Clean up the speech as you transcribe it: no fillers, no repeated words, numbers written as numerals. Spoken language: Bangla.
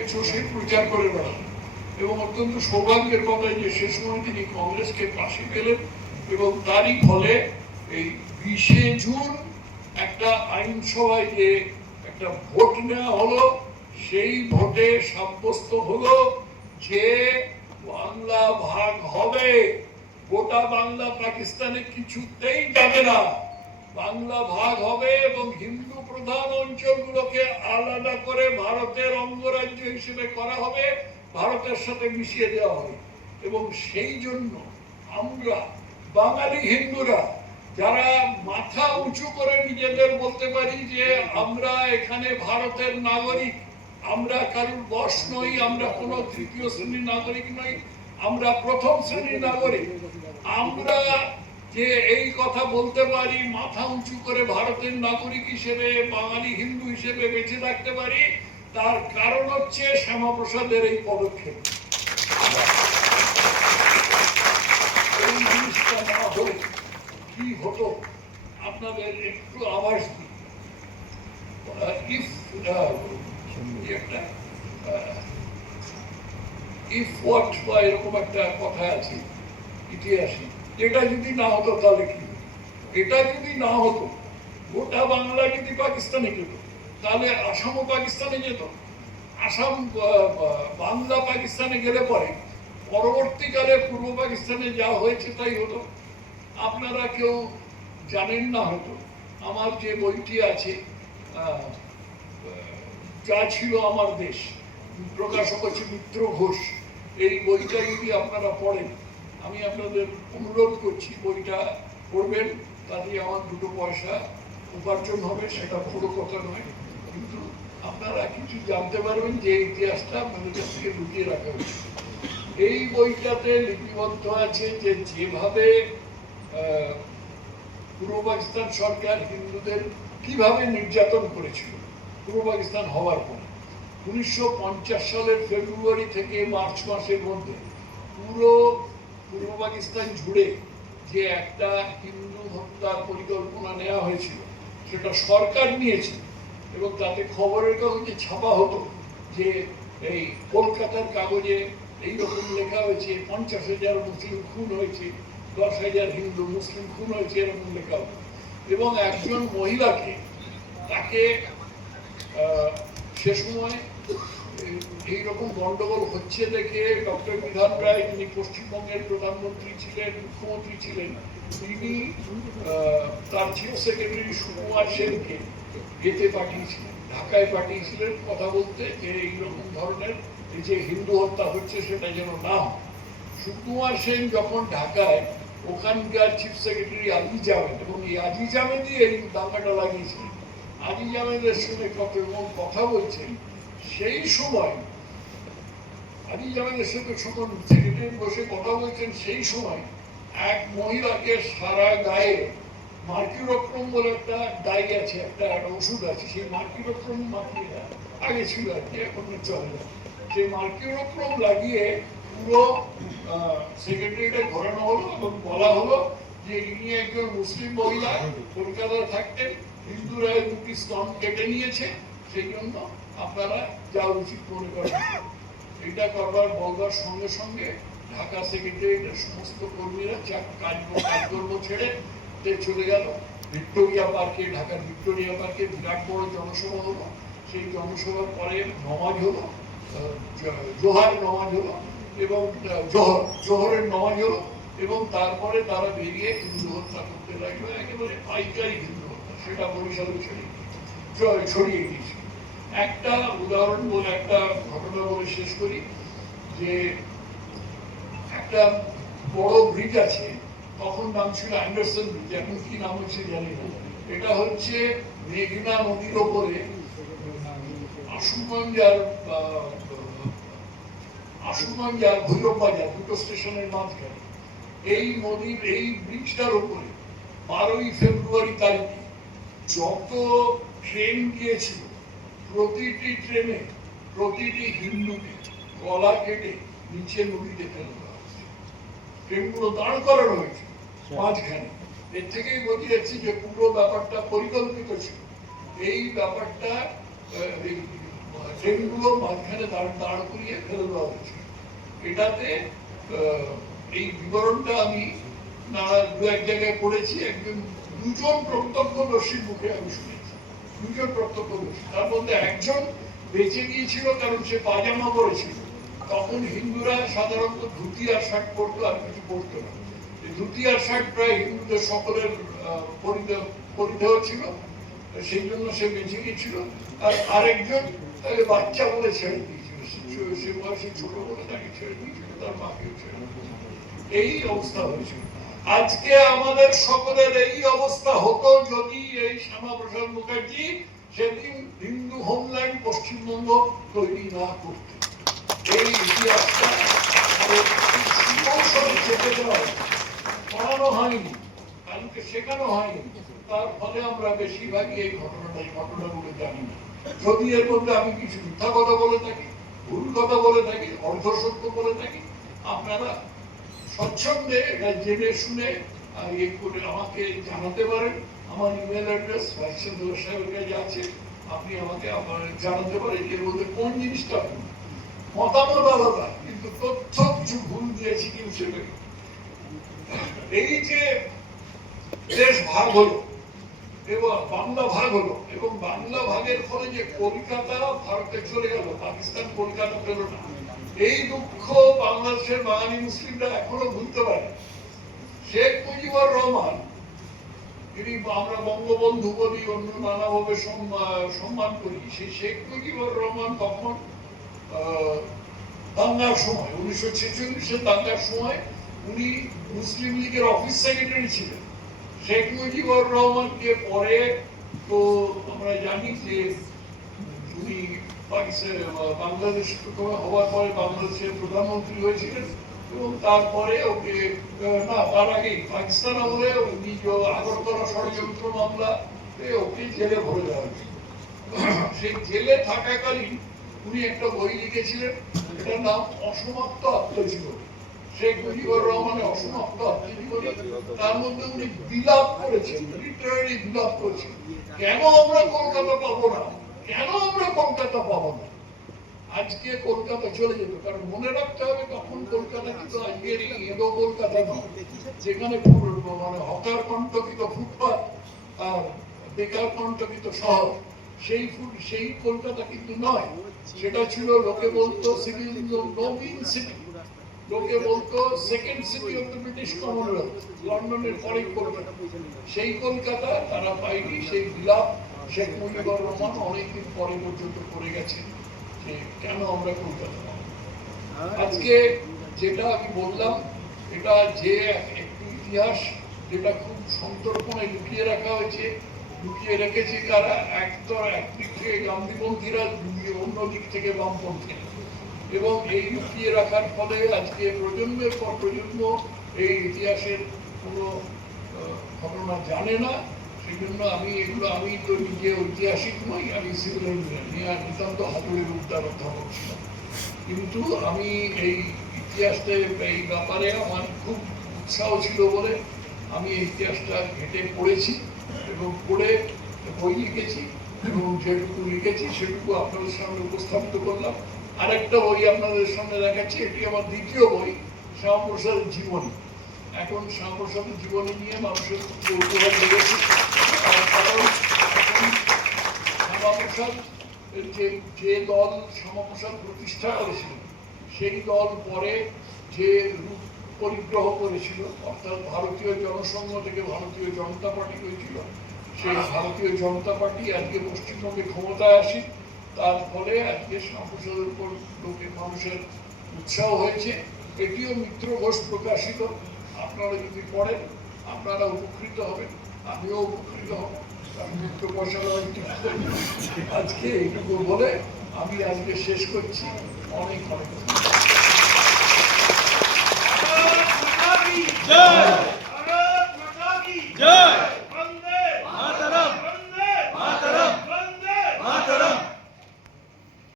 প্রচার করে বেড়ান এবং অত্যন্ত সৌভাগ্যের কথা যে সে সময় তিনি কংগ্রেসকে পাশে পেলেন এবং তারই ফলে এই 20শে জুন একটা আইনসভায় যে একটা ভোট নেওয়া হলো, সেই ভোটে সাব্যস্ত হলো যে বাংলা ভাগ হবে। গোটা বাংলা পাকিস্তানে কিছুতেই যাবে না, বাংলা ভাগ হবে এবং হিন্দু প্রধান অঞ্চলগুলোকে আলাদা করে ভারতের অঙ্গরাজ্য হিসেবে করা হবে, ভারতের সাথে মিশিয়ে দেওয়া হবে। এবং সেই জন্য আমরা বাঙালি হিন্দুরা যারা মাথা উঁচু করে নিজেদের বলতে পারি যে আমরা এখানে ভারতের নাগরিক, আমরা কারোর বশ নই, আমরা কোনো তৃতীয় শ্রেণীর নাগরিক নই, আমরা প্রথম শ্রেণীর নাগরিক, আমরা যে এই কথা বলতে পারি মাথা উঁচু করে ভারতের নাগরিক হিসেবে, বাঙালি হিন্দু হিসেবে বেঁচে থাকতে পারি, তার কারণ হচ্ছে শ্যামাপ্রসাদের এই পদক্ষেপ। এই জিনিসটা না হলে কি হতো আপনাদের একটু আভাস দিই। ইফ হোয়াট বা এরকম একটা কথা আছে ইতিহাসে, এটা যদি না হতো তাহলে কি হতো? এটা যদি না হতো, গোটা বাংলা যদি পাকিস্তানে যেত, তাহলে আসামও পাকিস্তানে যেত। আসাম বাংলা পাকিস্তানে গেলে পরে পরবর্তীকালে পূর্ব পাকিস্তানে যা হয়েছে তাই হতো। আপনারা কেউ জানেন না হয়তো, আমার যে বইটি আছে যা ছিল আমার দেশ, প্রকাশক হচ্ছে মিত্র ঘোষ, এই বইটা যদি আপনারা পড়েন, আমি আপনাদের অনুরোধ করছি বইটা পড়বেন, তাতে আমার দুটো পয়সা উপার্জন হবে, সেটা পুরো কথা নয়, কিন্তু আপনারা কিছু জানতে পারবেন যে ইতিহাসটা আপনাদের কাছ থেকে লুকিয়ে রাখা হয়েছে। এই বইটাতে লিপিবদ্ধ আছে যে যেভাবে পূর্ব পাকিস্তান সরকার হিন্দুদের কিভাবে নির্যাতন করেছিল পূর্ব পাকিস্তান হওয়ার পর। 1950 সালের ফেব্রুয়ারি থেকে মার্চ মাসের মধ্যে পুরো পূর্ব পাকিস্তান জুড়ে যে একটা হিন্দু হত্যার পরিকল্পনা নেওয়া হয়েছিল, সেটা সরকার নিয়েছে এবং তাতে খবরের কাগজে ছাপা হতো যে এই কলকাতার কাগজে এইরকম লেখা হয়েছে 50,000 মুসলিম খুন হয়েছে, 10,000 হিন্দু মুসলিম খুন হয়েছে, এরকম লেখা হতো। এবং একজন মহিলাকে, তাকে সে সময় এইরকম গন্ডগোল হচ্ছে দেখে ডক্টর বিধান রায়, যিনি পশ্চিমবঙ্গের প্রধানমন্ত্রী ছিলেন, মুখ্যমন্ত্রী ছিলেন, তিনি তার চিফ সেক্রেটারি সুকুমার সেনকে গেতে পাঠিয়েছিলেন, ঢাকায় পাঠিয়েছিলেন কথা বলতে যে এইরকম ধরনের যে হিন্দু হত্যা হচ্ছে সেটা যেন না হয়। সুকুমার সেন যখন ঢাকায়, ওখানকার চিফ সেক্রেটারি আজিজ আহমেদ, এবং এই আজিজ আহমেদই এই দাঙ্গাটা লাগিয়েছিলেন, আজিজ আহমেদের সঙ্গে কথা বলছেন, সেই সময় আজিজ আহমেদের সাথে যখন সেক্রেটারি বসে কথা বলছেন, সেই সময় এক মহিলাকে সারা গায়ে মার্কিউরোক্রোম বলে একটা ডাই আছে, একটা ওষুধ আছে, সেই মার্কিউরোক্রোম মাখিয়ে দেয়, আগে ছিল আর কি, এখন চলে না, সেই মার্কিউরোক্রোম লাগিয়ে পুরো সেক্রেটারিটা ঘোরানো হলো এবং বলা হলো যে ইনি একজন মুসলিম মহিলা, কলকাতায় থাকতেন, হিন্দুরা দুটি স্তন কেটে নিয়েছে, সেই জন্য আপনারা যা উচিত মনে করেন। এটা করবার বলবার সঙ্গে সঙ্গে ঢাকা সেক্রেটারিয়েটের সমস্ত কর্মীরা কাজকর্ম ছেড়ে চলে গেল ভিক্টোরিয়া পার্কে। ঢাকার ভিক্টোরিয়া পার্কে বিরাট বড় জনসভা হলো, সেই জনসভার পরে নমাজ হলো, জোহার নমাজ হলো এবং জোহরের নমাজ হলো, এবং তারপরে তারা বেরিয়ে হিন্দু হত্যা করতে লাগলো, একেবারে পাইকারি হিন্দু হত্যা, সেটা বরিশালে ছড়িয়ে গিয়েছে। একটা উদাহরণ বলে, একটা ঘটনা বলে শেষ করি, যে একটা বড় ব্রিজ আছে, তখন নাম ছিল অ্যান্ডারসন ব্রিজ, এখন কি নাম হচ্ছে জানি না। এটা হচ্ছে মেঘনা নদীর ওপরে আশুগঞ্জ আর ভৈরব বাজার দুটো স্টেশনের মাঝখানে এই নদীর এই ব্রিজটার উপরে 12ই ফেব্রুয়ারি তারিখে যত ট্রেন গিয়েছিল, প্রতিটি ট্রেনে প্রতিটি হিন্দুকে গলা কেটে নিচে নদীতে ফেলে দেওয়া হয়েছে, ট্রেনগুলো দাঁড় করানো হয়েছে মাঝখানে। এর থেকেই বোঝা যাচ্ছে যে পুরো ব্যাপারটা পরিকল্পিত ছিল। এই ব্যাপারটা ট্রেনগুলো মাঝখানে দাঁড় করিয়ে ফেলে দেওয়া হয়েছিল। এটাতে এই বিবরণটা আমি দু এক জায়গায় পড়েছি, দুজন প্রত্যক্ষদর্শীর মুখে আমি শুনেছি। দুজন প্রত্যক্ষদর্শী, তার মধ্যে একজন বেঁচে গিয়েছিল কারণ সে পায়জামা পরেছিল। তখন হিন্দুরা সাধারণত ধুতি আর শার্ট পরতো, আর কিছু পরতো না। ধুতি আর শার্ট প্রায় হিন্দুদের সকলের পরিধেয় ছিল, সেই জন্য সে বেঁচে গিয়েছিল। আর আরেকজন তাকে বাচ্চা বলে ছেড়ে দিয়েছিল, সে বয়সে ছোট বলে তাকে ছেড়ে দিয়েছিল, তার মাকেও ছেড়ে দিয়েছিল। এই অবস্থা হয়েছিল। আজকে আমাদের সকলের এই অবস্থা হতো যদি এই শ্যামাপ্রসাদ মুখার্জি সেদিন হিন্দু হোমল্যান্ড পশ্চিমবঙ্গ তৈরি না করতে। এই ইতিহাসটা চেপে দেওয়া পড়ানো হয়নি, কালকে শেখানো হয়নি, তার ফলে আমরা বেশিরভাগই এই ঘটনাগুলো জানি না। যদি এর মধ্যে আমি কিছু মিথ্যা কথা বলে থাকি, ভুল কথা বলে থাকি, অর্ধসত্য বলে থাকি, আপনারা স্বচ্ছন্দে এটা জেনে শুনে ইয়ে করে আমাকে জানাতে পারেন। আমার ইমেল অ্যাড্রেস ভাইস-চ্যান্সেলর সাহেবের কাছে আছে, আপনি আমাকে জানাতে পারেন এর মধ্যে কোন জিনিসটা ভুল। মতামত আলাদা, কিন্তু তথ্য কিছু ভুল দিয়েছি কি হিসেবে। এই যে দেশ ভাগ হলো এবং বাংলা ভাগ হলো, এবং বাংলা ভাগের ফলে যে কলকাতা ভারতে চলে গেল, পাকিস্তান কলকাতা পেল না, এই দুঃখ বাংলাদেশের বাঙালি মুসলিমরা এখনো ভুলতে পারে। শেখ মুজিবুর রহমান, যিনি আমরা বঙ্গবন্ধু বলি, অন্য নানাভাবে সম্মান করি, সেই শেখ মুজিবুর রহমান তখন দাঙ্গার সময় 1946-এর দাঙ্গার সময় উনি মুসলিম লীগের অফিস সেক্রেটারি ছিলেন। শেখ মুজিবুর রহমানকে পরে তো আমরা জানি যে উনি বাংলাদেশ হওয়ার পরে বাংলাদেশের প্রধানমন্ত্রী হয়েছিলেন, এবং তারপরে ওকে না, তার আগেই পাকিস্তান আমলে উনি আগরতলা ষড়যন্ত্র মামলা ওকে জেলে ভরে দেওয়া হয়েছিল। সেই জেলে থাকাকালীন উনি একটা বই লিখেছিলেন, এটার নাম অসমাপ্ত আত্মজীবনী। শেখ মুজিবুর রহমানের অসমাপ্ত আত্মজীবনী, তার মধ্যে উনি বিলাপ করেছেন, লিটারারি বিলাপ করেছেন, কেন আমরা কলকাতা পাবো না, কেন আমরা কলকাতা পাবো না। আজকে কলকাতা চলে যেত, কারণ মনে রাখতে হবে তখন কলকাতা কিন্তু আজকের এদো কলকাতা নয়, যেখানে মানে হকার কণ্ঠকিত ফুটপাত আর বেকার কণ্ঠকিত শহর, সেই কলকাতা কিন্তু নয়। সেটা ছিল, লোকে বলতো সিভিল নবীন সিটি, লোকে বলতো second city of the British Commonwealth, লন্ডনের পরে কলকাতা। সেই কলকাতা তারা পায়নি। সেই বিলাপ শেখ মুজিবুর রহমান অনেকদিন পরে পর্যন্ত করে গেছেন যে কেন আমরা কলকাতা পাবো। আজকে যেটা আমি বললাম, এটা যে একটি ইতিহাস যেটা খুব সন্তর্পণে লুকিয়ে রাখা হয়েছে, লুকিয়ে রেখেছে কারা, একদিক থেকে গান্ধীপন্থীরা, অন্য দিক থেকে বামপন্থীরা, এবং এই লুকিয়ে রাখার ফলে আজকে প্রজন্মের পর প্রজন্ম এই ইতিহাসের কোনো ঘটনা জানে না। সেই জন্য আমি তো নিজে ঐতিহাসিক নই, আমি সিভিল ইঞ্জিনিয়ার, নিতান্ত হাতুড়ির অধ্যাপক ছিলাম, কিন্তু আমি এই ইতিহাসটা, এই ব্যাপারে আমার খুব উৎসাহ ছিল বলে আমি এই ইতিহাসটা ঘেঁটে পড়েছি, এবং পড়ে বই লিখেছি, এবং যেটুকু লিখেছি সেটুকু আপনাদের সামনে উপস্থাপিত করলাম। আরেকটা বই আপনাদের সামনে দেখাচ্ছি, এটি আমার দ্বিতীয় বই, শ্যামাপ্রসাদের জীবনী। এখন শ্যামাপ্রসাদের জীবনী নিয়ে মানুষের কৌতূহল লেগেছে, কারণ শ্যামাপ্রসাদ যে দল শ্যামাপ্রসাদ প্রতিষ্ঠা করেছিলেন, সেই দল পরে যে রূপ পরিগ্রহ করেছিল, অর্থাৎ ভারতীয় জনসংঘ থেকে ভারতীয় জনতা পার্টি হয়েছিল, সেই ভারতীয় জনতা পার্টি আজকে পশ্চিমবঙ্গে ক্ষমতায় আসে, তার ফলে আজকে শ্যামাপ্রসাদের উপর লোকের মানুষের উৎসাহ হয়েছে। এটিও মিত্র ঘোষ প্রকাশিত, আপনারা যদি পড়েন আপনারা উপকৃত হবেন, আমিও উপকৃত হব। আমি মিত্র ঘোষের আজকে এইটুকু বলে আমি আজকে শেষ করছি। অনেক অনেক